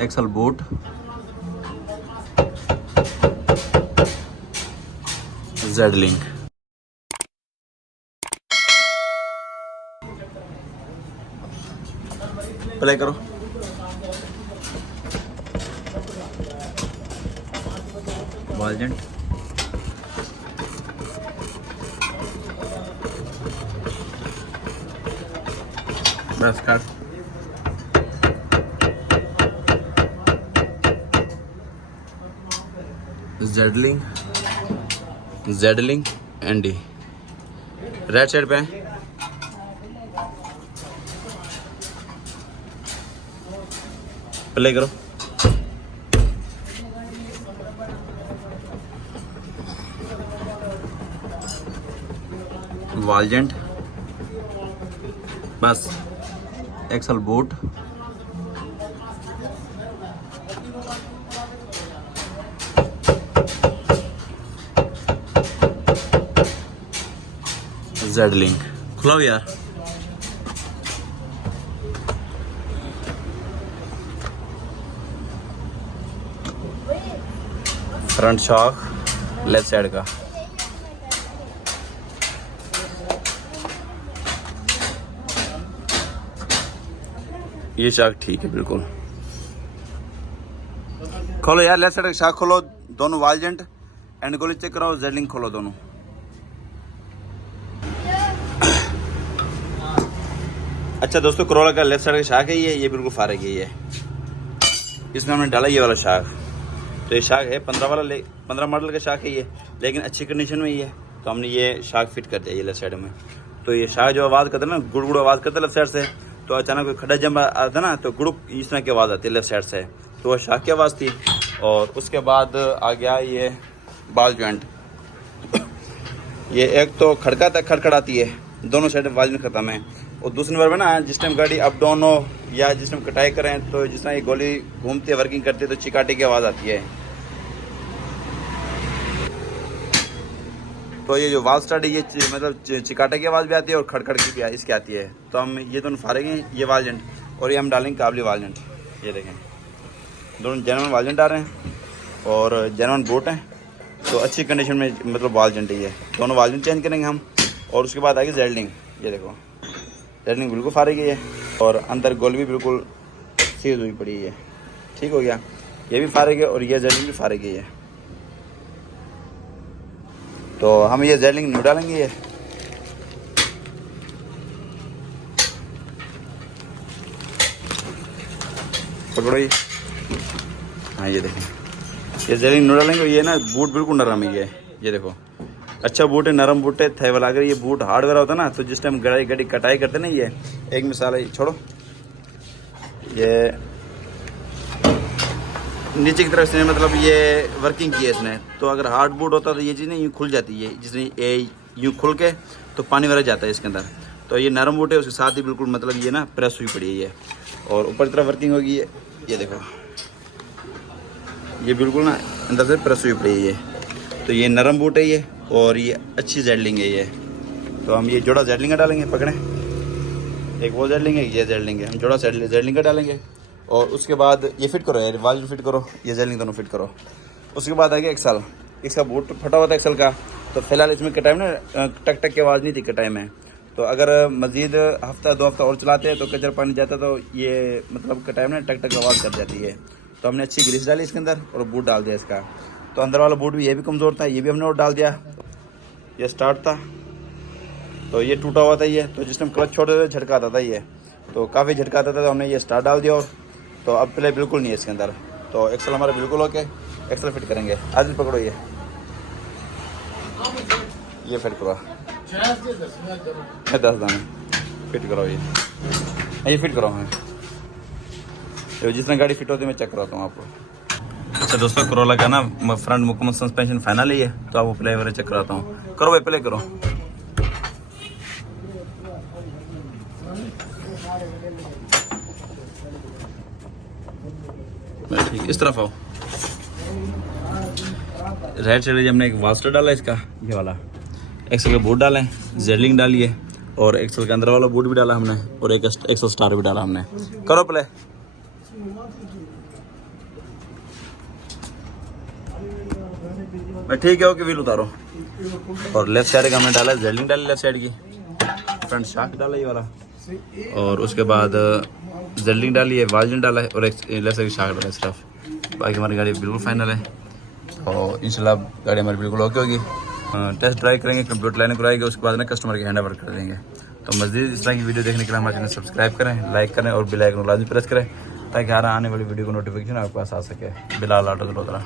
Axle boot, Z link. Play करो। वालजेंट, बस काट। Z link and the right side पे है। प्ले करो। वालजेंट, बस एक्सल बूट, जेड लिंक। खुलाओ यार। फ्रंट शॉक लेफ्ट साइड का। ये शाख ठीक है बिल्कुल। खोलो यार लेफ्ट साइड का शाख खोलो, दोनों वालजेंट एंड गोली चेक कराओ, जेड लिंक खोलो दोनों। अच्छा दोस्तों, करोला का लेफ्ट साइड का शाख है ये बिल्कुल फारग है। ये इसमें हमने डाला ये वाला शाख। तो ये शाख है 15 वाला, 15 मॉडल का शाख है ये, लेकिन अच्छी कंडीशन में ही है। तो हमने ये शाख फिट कर दिया ये लेफ्ट साइड में। तो ये शाख जो आवाज़ करता है ना, गुड़ गुड़ आवाज़ करता है लेफ्ट साइड से, तो अचानक कोई खड्डा जम आता ना, तो गुड़ुक इस तरह की आवाज़ आती है लेफ्ट साइड से। तो वह शाख की आवाज़ थी। और उसके बाद आ गया ये बाल जॉइंट। ये एक तो खड़खड़ाती है, दोनों साइड बाल में ख़त्म है। और दूसरी नंबर में ना, जिस टाइम गाड़ी अप डाउन हो या जिस टाइम कटाई करें, तो जिस तरह ये गोली घूमती है, वर्किंग करती है, तो चिकाटे की आवाज़ आती है। तो ये जो वाल स्टार्ट है, ये मतलब चिकाटे की आवाज़ भी आती है और खड़खड़ की भी इसकी आती है। तो हम ये दोनों फारेंगे, ये वालजेंट और ये हम डालेंगे काबली वालजेंट। ये देखें, दोनों जेन्युइन वालजेंट आ रहे हैं और जेन्युइन बोट हैं। तो अच्छी कंडीशन में मतलब वालजेंट है ये, दोनों वालजेंट चेंज करेंगे हम। और उसके बाद आएगी जेडलिंग। ये देखो, जेडलिंग बिल्कुल फारेगी है और अंदर गोल भी बिल्कुल सीध हुई पड़ी है। ठीक हो गया, ये भी फारेगी और ये जेडलिंग भी फारेगी है। तो हम ये जेडलिंग नहीं डालेंगे। ये पकड़ो ये, हाँ ये देखें, ये जेडलिंग नहीं डालेंगे। ये ना बूट बिल्कुल नरम है ये देखो, अच्छा बूट है, नरम बूट है, थे वाला। अगर ये बूट हार्डवेयर होता ना, तो जिस टाइम गड़ी कटाई करते ना, ये एक मिसाल है, छोड़ो, ये नीचे की तरफ से मतलब ये वर्किंग की है इसने। तो अगर हार्ड बूट होता तो ये चीज़ नहीं यूँ खुल जाती है, जिसने ये यूँ खुल के तो पानी वगैरह जाता है इसके अंदर। तो ये नरम बूट है, उसके साथ ही बिल्कुल मतलब ये ना प्रेस हुई पड़ी है ये। और ऊपर की तरफ वर्किंग होगी ये देखो, ये बिल्कुल ना अंदर से प्रेस हुई पड़ी है ये। तो ये नरम बूट है ये, और ये अच्छी जेडलिंग है ये। तो हम ये जोड़ा जेडलिंग का डालेंगे, पकड़ें, एक वो जेडलिंग है, ये जेडलिंग है, हम जोड़ा जेडलिंग का डालेंगे। और उसके बाद ये फिट करो यार, वाल फिट करो, ये जेडलिंग दोनों फिट करो। उसके बाद आ गया एक्सल। इसका बूट फटा हुआ था एक्सल का, तो फिलहाल इसमें कटाई में ना टक टक की आवाज़ नहीं थी कटाई में। तो अगर मज़ीद हफ्ता 2 हफ्ता और चलाते हैं तो कचरा पानी जाता, तो ये मतलब कटाई में टक टक आवाज़ कर जाती है। तो हमने अच्छी ग्रीस डाली इसके अंदर और बूट डाल दिया इसका। तो अंदर वाला बूट भी ये भी कमज़ोर था, ये भी हमने और डाल दिया। ये स्टार्ट था, तो ये टूटा हुआ था ये। तो जिस टाइम क्लच छोड़ते थे झटका आता था ये, तो काफ़ी झटका आता था। तो हमने ये स्टार्ट डाल दिया। और तो अब प्ले बिल्कुल नहीं है इसके अंदर। तो एक्सल हमारा बिल्कुल ओके, एक्सल फिट करेंगे। आज पकड़ो ये फिट करो, 10 दाने फिट करो, ये फिट करो। हमें तो जिस तरह गाड़ी फिट होती है मैं चेक कराता हूँ आपको। अच्छा दोस्तों, करोला का ना फ्रंट मुकम्मल सस्पेंशन फाइनल ही है। तो आपको प्ले वगैरह चेक कराता हूँ। करो भाई, प्ले करो। ठीक, इस तरफ आओ। राइट साइड हमने एक वास्टर डाला इसका, ये वाला एक्सल का बूट डाला है, जेडलिंग डाली है, और एक्सल के अंदर वाला बूट भी डाला हमने, और एक एक्सल स्टार भी डाला हमने। करो प्ले। मैं ठीक है, ओके व्हील उतारो। और लेफ्ट साइड का हमने डाला है, जेलिंग डाली लेफ्ट साइड की, फ्रंट शाक डाला ये वाला, और उसके बाद जेलिंग डाली है, वाल्जन डाला है, और एक लेफ्ट साइड की शाक डाला है सिर्फ। बाकी हमारी गाड़ी बिल्कुल फाइनल है और इंशाल्लाह गाड़ी हमारी बिल्कुल ओके होगी। टेस्ट ड्राइव करेंगे, कंप्यूटर लाइन कराएंगे, उसके बाद ना कस्टमर के हैंड ओवर कर देंगे। तो मज़ीद इस तरह की वीडियो देखने के लिए हमारे चैनल सब्सक्राइब करें, लाइक करें और बेल आइकन लाजमी प्रेस करें ताकि हर आने वाली वीडियो को नोटिफिकेशन आपके पास आ सके। बिलाल ऑटो चलो।